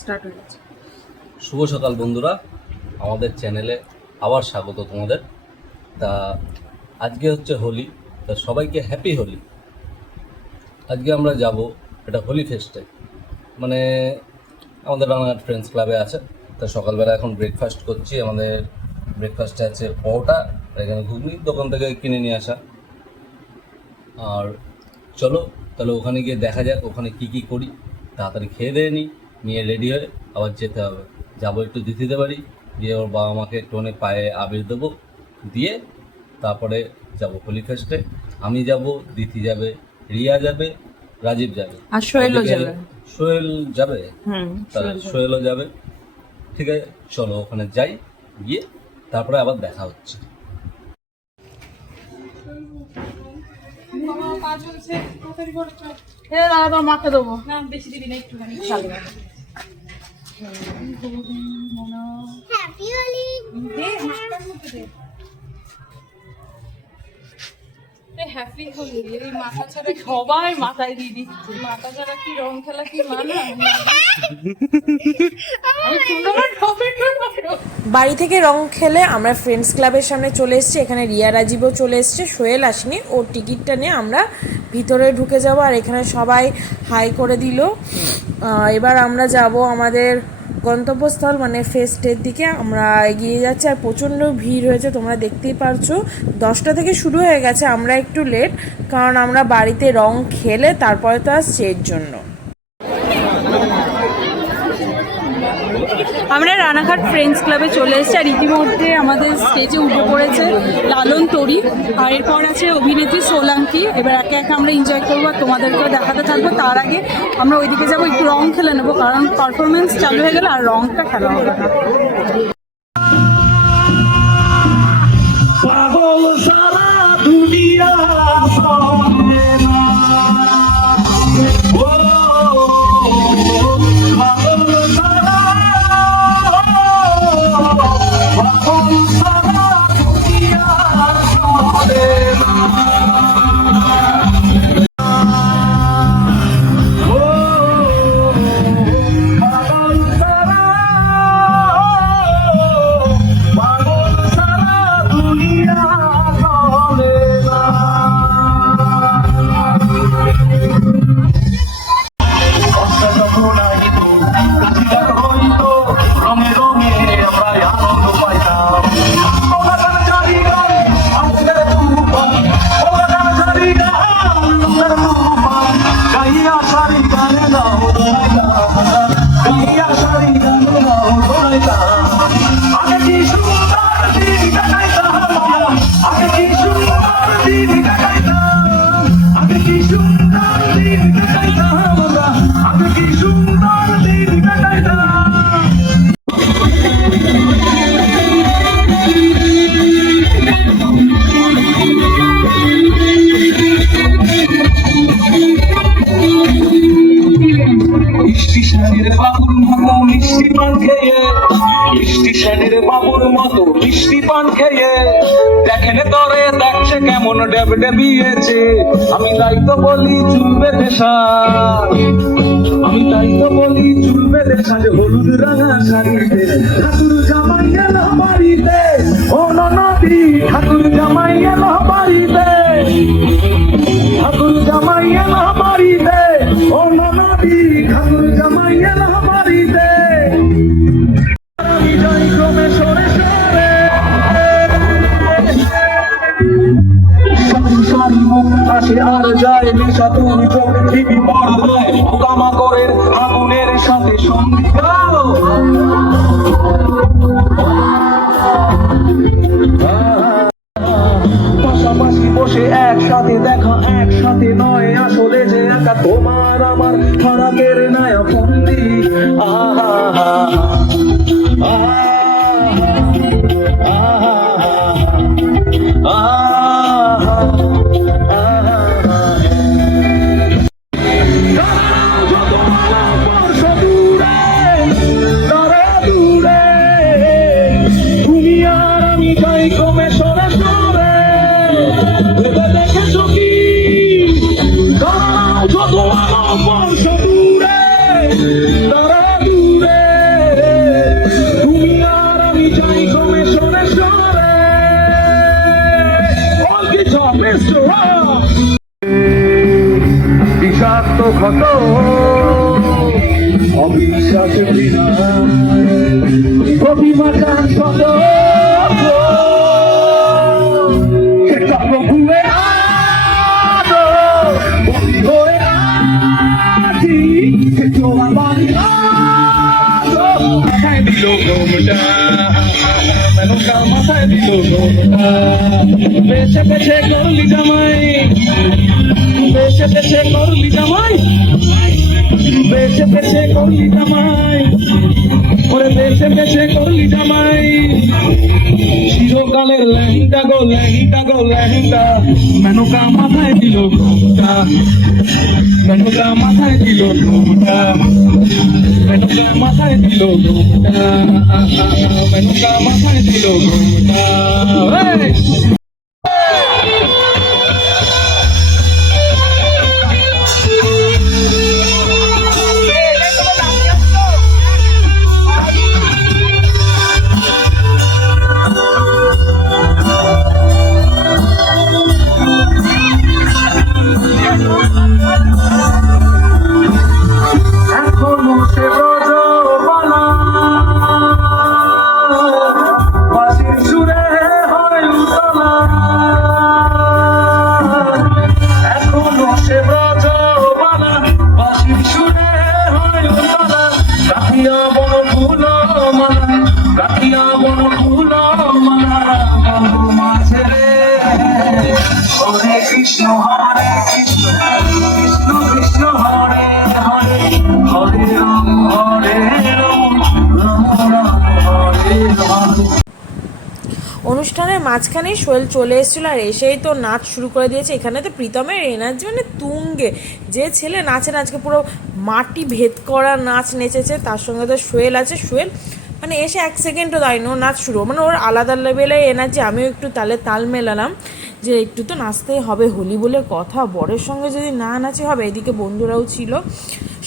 Start হয়ে গেছে। শুভ সকাল বন্ধুরা, আমাদের চ্যানেলে আবার স্বাগত তোমাদের। তা আজকে হচ্ছে হোলি, তা সবাইকে হ্যাপি হোলি। আজকে আমরা যাব এটা হোলি ফেস্টে, মানে আমাদের রানাঘাট ফ্রেন্ডস ক্লাবে আছে। তা সকালবেলা এখন ব্রেকফাস্ট করছি। আমাদের ব্রেকফাস্টে আছে পরোটা, এখানে ঘুগনি দোকান থেকে কিনে নিয়ে আসা। আর চলো তাহলে ওখানে গিয়ে দেখা যাক ওখানে কি কি করি। তাড়াতাড়ি খেয়ে দিয়ে নিয়ে রেডি হয়ে আবার যেতে হবে। যাবো একটু দিদিতে বাড়ি, গিয়ে ওর বাবা মাকে একটু অনেক পায়ে আবির দেবো, দিয়ে তারপরে যাব হোলি ফেস্টে। আমি যাব, দিদি যাবে, রিয়া যাবে, রাজীব যাবে, আর সোহেলও যাবে। সোহেল যাবে, সোহেলও যাবে। ঠিক আছে, চলো ওখানে যাই, গিয়ে তারপরে আবার দেখা হচ্ছে। মাকে দেবো না, বেশি দিবি না, একটুখানি। হ্যাপি হোলি। হ্যাপি হোলি। এই মাথা ছাড়া সবাই মাথায় দিয়ে দিচ্ছে, মাথা ছাড়া কি রং খেলা কি মানা। বাড়ি থেকে রং খেলে আমরা ফ্রেন্ডস ক্লাবের সামনে চলে এসেছি। এখানে রিয়া রাজীবও চলে এসছে, সোহেল আসেনি। ওর টিকিটটা নিয়ে আমরা ভিতরে ঢুকে যাব। আর এখানে সবাই হাই করে দিল। এবার আমরা যাব আমাদের গন্তব্যস্থল মানে ফেস্টের দিকে আমরা এগিয়ে যাচ্ছি। আর প্রচণ্ড ভিড় হয়েছে, তোমরা দেখতেই পারছো। 10টা থেকে শুরু হয়ে গেছে, আমরা একটু লেট, কারণ আমরা বাড়িতে রং খেলে তারপরে তো আসছি এর জন্য। আমরা রানাঘাট ফ্রেন্ডস ক্লাবে চলে এসেছি। আর ইতিমধ্যে আমাদের স্টেজে উঠে পড়েছে লালন তরি, আর এরপর আছে অভিনেত্রী সোলাঙ্কি। এবার একে একে আমরা এনজয় করবো আর তোমাদেরকেও দেখাতে থাকবো। তার আগে আমরা ওইদিকে যাবো, একটু রং খেলে নেবো, কারণ পারফরমেন্স চালু হয়ে গেলে আর রংটা খেলা হবে না। দেখেন তরে দেখছে কেমন ডেবিয়েছে। আমি তাই তো বলি চুলবে দেশা, আমি তাই তো বলি চুলবে দেশা যে হলুদ রাঙা শাড়িতে ঠাকুর জামাই এলো বাড়িতে। ও নদী ঠাকুর জামাই এলো বাড়িতে, ঠাকুর জামাই এলো বাড়িতে। ও নদী ঠাকুর জামাই এলো বাড়িতে। আমি যাই ক্রমে সরে সরে, সারি মুখ আসে আর যায় নেশা তুমি চোখে ঠিকই পড়ায়। পোকামাকড়ের আগুনের সাথে সঙ্গী গাও, পাশাপাশি বসে একসাথে দেখা, একসাথে নয় আসলে যে একা তোমার আমার ফারাকের নয়া ফন্দি। আহা আহা অবিশ্বাস বিনা অভিমাখান শত ভুলে হয়ে আছি তোমার বাড়ি মাথায় দিল ঘোমটা মেনকা মাথায় দিল ঘোমটা বেছে বেছে করলি জামাই বেছে বেছে করলি জামাই বেছে বেছে করলি জামাই ওরে বেছে বেছে করলি জামাই চিরকালের লেহেঙ্গা গো লেহেঙ্গা গো লেহেঙ্গা মেনকা মাথায় দিল ঘোমটা মেনকা মাথায় দিল ঘোমটা মেনকা মাথায় দিল ঘোমটা মেনকা মাথায় দিল ঘোমটা এখনো সে ব্রজবালা বাঁশির সুরে হয় উতলা এখনো সে ব্রজবালা বাঁশির সুরে হয় উতলা রাখিয়া বন ফুল মালা রাখিয়া বন ফুল মালা মাঝে রে হরে কৃষ্ণ কৃষ্ণ কৃষ্ণ হরে হরে হরে রাম রাম রাম হরে হরে। অনুষ্ঠানের মাঝখানেই সোহেল চলে এসেছিলো আর এসেই তো নাচ শুরু করে দিয়েছে। এখানে তো প্রীতমের এনার্জি মানে তুঙ্গে, যে ছেলে নাচে আজকে পুরো মাটি ভেদ করা নাচ নেচেছে। তার সঙ্গে তো সোহেল আছে, সোহেল মানে এসে 1 সেকেন্ডও দাঁড়ায়নি, ও নাচ শুরু মানে ওর আলাদা লেভেলের এনার্জি। আমিও একটু তাল মেলালাম যে একটু তো নাচতেই হবে, হোলি বলে কথা, বরের সঙ্গে যদি না নাচে হবে। এদিকে বন্ধুরাও ছিল,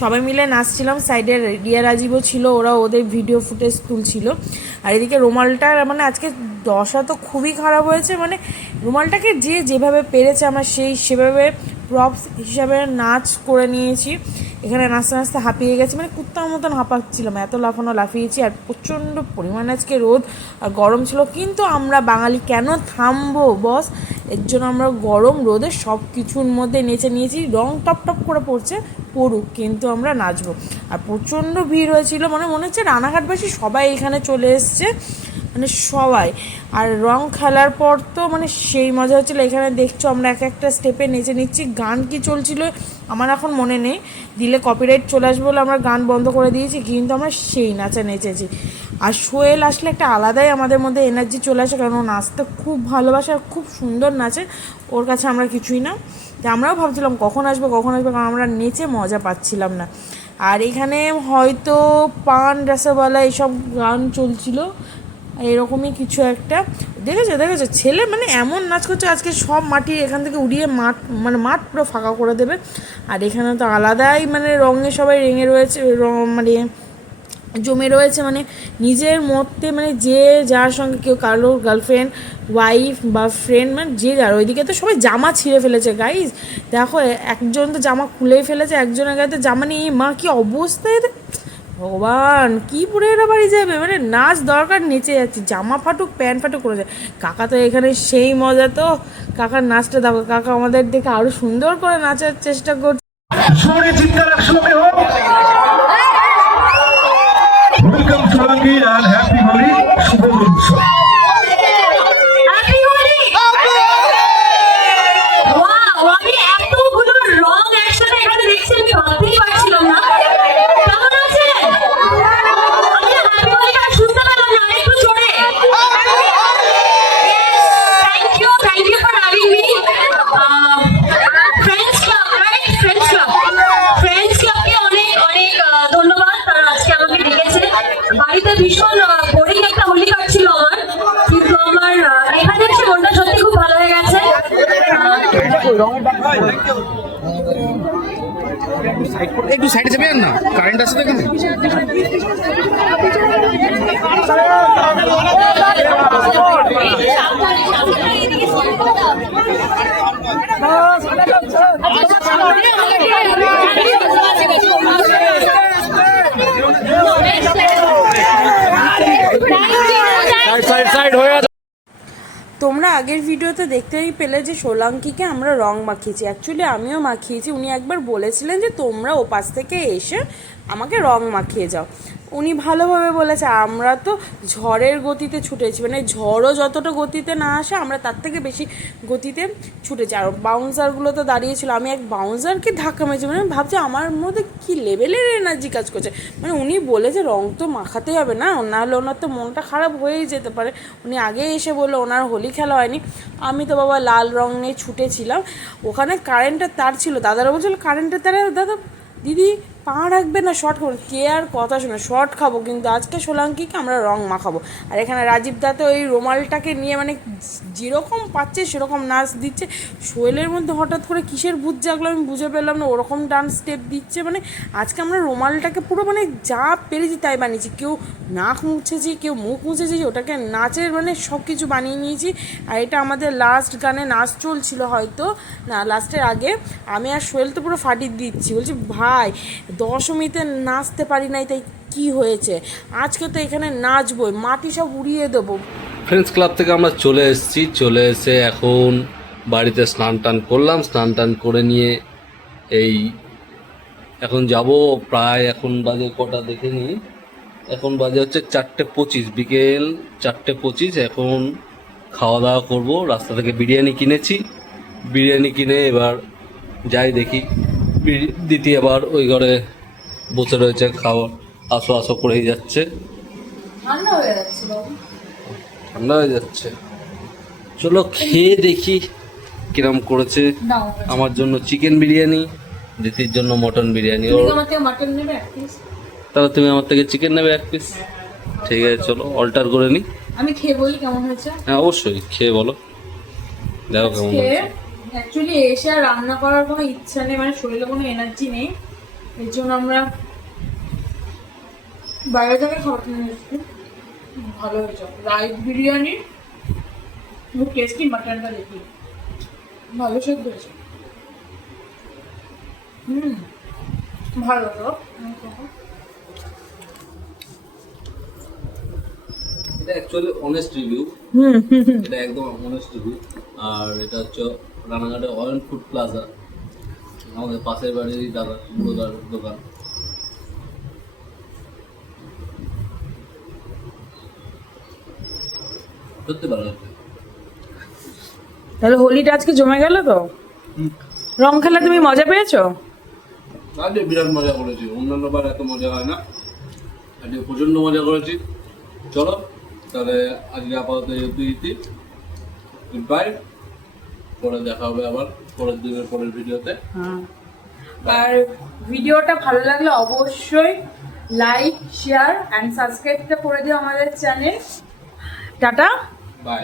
সবাই মিলে নাচছিলাম। সাইডে রিয়া রাজীবও ছিল, ওরা ওদের ভিডিও ফুটেজ তুলছিল। আর এদিকে রুমালটা মানে আজকে দশা তো খুবই খারাপ হয়েছে, মানে রুমালটাকে যে যেভাবে পেরেছে আমরা সেভাবে প্রপস হিসাবে নাচ করে নিয়েছি। এখানে নাচতে নাচতে হাঁপিয়ে গেছি, মানে কুত্তার মতন হাঁপাচ্ছিলাম, এত লাফিয়েছি। আর প্রচণ্ড পরিমাণে আজকে রোদ আর গরম ছিল, কিন্তু আমরা বাঙালি কেন থামবো বস, এর জন্য আমরা গরম রোদে সব কিছুর মধ্যে নেচে নিয়েছি। রং টপ করে পড়ুক, কিন্তু আমরা নাচবো। আর প্রচণ্ড ভিড় হয়েছিল, মানে মনে হচ্ছে রানাঘাটবাসী সবাই এখানে চলে এসছে, মানে সবাই। আর রং খেলার পর তো মানে সেই মজা হচ্ছিলো। এখানে দেখছো আমরা একটা স্টেপে নেচে নিচ্ছি। গান কি চলছিল আমার এখন মনে নেই, দিলে কপিরাইট চলে আসবে বলে আমরা গান বন্ধ করে দিয়েছি, কিন্তু আমরা সেই নাচা নেচেছি। আর সোহেল আসলে একটা আলাদাই আমাদের মধ্যে এনার্জি চলে আসে, কারণ ও নাচতে খুব ভালোবাসে আর খুব সুন্দর নাচে। ওর কাছে আমরা কিছুই না, তো আমরাও ভাবছিলাম কখন আসবে, কারণ আমরা নেচে মজা পাচ্ছিলাম না। আর এখানে হয়তো পান রসগোল্লা এইসব গান চলছিল, এরকমই কিছু একটা। দেখেছো ছেলে মানে এমন নাচ করছে, আজকে সব মাটি এখান থেকে উড়িয়ে মাঠ পুরো ফাঁকা করে দেবে। আর এখানে তো আলাদাই মানে রঙে সবাই রেঙে রয়েছে, মানে জমে রয়েছে, মানে নিজের মধ্যে মানে যে যার সঙ্গে কেউ কারো গার্লফ্রেন্ড ওয়াইফ বা ফ্রেন্ড, মানে যে যার। ওইদিকে তো সবাই জামা ছিঁড়ে ফেলেছে গাইজ, দেখো একজন তো জামা খুলেই ফেলেছে, একজনের গায়ে তো জামা নেই। মা কি অবস্থায়, ভগবান কি পরে এরা বাড়ি যাবে, মানে নাচ দরকার, নেচে যাচ্ছি, জামা ফাটুক প্যান্ট ফাটুক করে যায়। কাকা তো এখানে সেই মজা, তো কাকার নাচটা দেখো, কাকা আমাদের দেখে আরো সুন্দর করে নাচার চেষ্টা করছে। Welcome Solanki and happy Holi, শুভ উৎসব। ভীষণ বোরিং একটা হোলি কাটছিল আমার, কিন্তু আমার এখানে এসে মনটা সত্যি খুব ভালো হয়ে গেছে। একটু সাইডে যাবেন না, কারেন্ট আছে দেখেন। তোমরা আগের ভিডিওতে দেখতেই পেলে যে সোলাঙ্কিকে আমরা রং মাখিয়েছি। অ্যাকচুয়ালি আমিও মাখিয়েছি। উনি একবার বলেছিলেন যে তোমরা ওপাশ থেকে এসে আমাকে রং মাখিয়ে যাও। উনি ভালোভাবে বলেছে। আমরা তো ঝড়ের গতিতে ছুটেছি, মানে ঝড়ও যতটা গতিতে না আসে আমরা তার থেকে বেশি গতিতে ছুটেছি। আর বাউন্সারগুলো তো দাঁড়িয়েছিল, আমি এক বাউন্সারকে ধাক্কা মেরেছি। মানে ভাবছি আমার মধ্যে কী লেভেলের এনার্জি কাজ করছে। মানে উনি বলেছে রং তো মাখাতে হবে না, নাহলে ওনার তো মনটা খারাপ হয়েই যেতে পারে। উনি আগে এসে বললো ওনার হোলি খেলা হয়নি। আমি তো বাবা লাল রং নিয়ে ছুটেছিলাম। ওখানে কারেন্টের তার ছিল, দাদারা বলছিল কারেন্টের তারে দাদা দিদি পা রাখবে না, শর্ট খাবো। কে আর কথা শোনে, শর্ট খাবো, কিন্তু আজকে সোলাঙ্কিকে আমরা রং মাখাবো। আর এখানে রাজীব দা তো ওই রুমালটাকে নিয়ে মানে যেরকম পাচ্ছে সেরকম নাচ দিচ্ছে। সোহেলের মধ্যে হঠাৎ করে কিসের ভূত জাগলো আমি বুঝে পেলাম না, ওরকম ডান্স স্টেপ দিচ্ছে। মানে আজকে আমরা রুমালটাকে পুরো মানে যা পেরেছি তাই বানিয়েছি। কেউ নাক মুছেছি, কেউ মুখ মুছেছি, ওটাকে নাচের মানে সব কিছু বানিয়ে নিয়েছি। আর এটা আমাদের লাস্ট গানে নাচ চলছিল হয়তো, না লাস্টের আগে। আমি আর সোহেল তো পুরো ফাটিয়ে দিচ্ছি, বলছি ভাই দশমীতে নাচতে পারি নাই তাই কি হয়েছে, আজকে তো এখানে নাচবই, মাটি সব উড়িয়ে দেবো। ফ্রেন্ডস ক্লাব থেকে আমরা চলে এসেছি, চলে এসে এখন বাড়িতে স্নান টান করলাম। স্নান টান করে নিয়ে এই এখন যাব প্রায়, এখন বাজে কটা দেখে নিই, এখন বাজে হচ্ছে 4:25, বিকেল 4:25। এখন খাওয়া দাওয়া করবো। রাস্তা থেকে বিরিয়ানি কিনেছি, বিরিয়ানি কিনে এবার যাই দেখি। দিদি আবার ওই ঘরে বসে রয়েছে, খাওয়া আসো আসো করেই যাচ্ছে। ঠান্ডা হয়ে যাচ্ছে বাবু। ঠান্ডা হয়ে যাচ্ছে, চলো খেয়ে দেখি কিরম করেছে। আমার জন্য চিকেন বিরিয়ানি, দিদির জন্য মটন বিরিয়ানি। তুমি আমার থেকে মাটন নেবে এক পিস, তাহলে তুমি আমার থেকে চিকেন নেবে এক পিস। ঠিক আছে চলো অল্টার করে নিই। আমি খেয়ে বলি কেমন হয়েছে। হ্যাঁ অবশ্যই খেয়ে বলো, দেখো কেমন হয়েছে। অ্যাকচুয়ালি এসে আর রান্না করার কোনো ইচ্ছা নেই, মানে শরীরে কোনো এনার্জি নেই, এর জন্য আমরা বাইরে থেকে খাওয়া কিনে এসেছি। ভালো হয়েছে, রাইস বিরিয়ানি, খুব টেস্টি। মাটনটা দেখি ভালো সেদ্ধ হয়েছে। ভালো তো। এটা অ্যাকচুয়ালি অনেস্ট রিভিউ, এটা একদম অনেস্ট রিভিউ। আর এটা হচ্ছে রানাঘাটের অয়েল ফুড প্লাজা, আমাদের পাশের বাড়ির দাদা বুড়োদার দোকান। সত্যি ভালো লাগছে। তাহলে হোলিটা আজকে জমে গেল তো? রং খেলা তুমি মজা পেয়েছো? আজকে বিরাট মজা করেছি, অন্যান্য বার এত মজা হয় না, আজকে প্রচণ্ড মজা করেছি। চলো তাহলে আজকে আপাতত গুড বাই, পরে দেখা হবে আবার পরের দিনের পরের ভিডিওতে। আর ভিডিওটা ভালো লাগলে অবশ্যই লাইক শেয়ার অ্যান্ড সাবস্ক্রাইবটা করে দিও আমাদের চ্যানেল। Tata, by.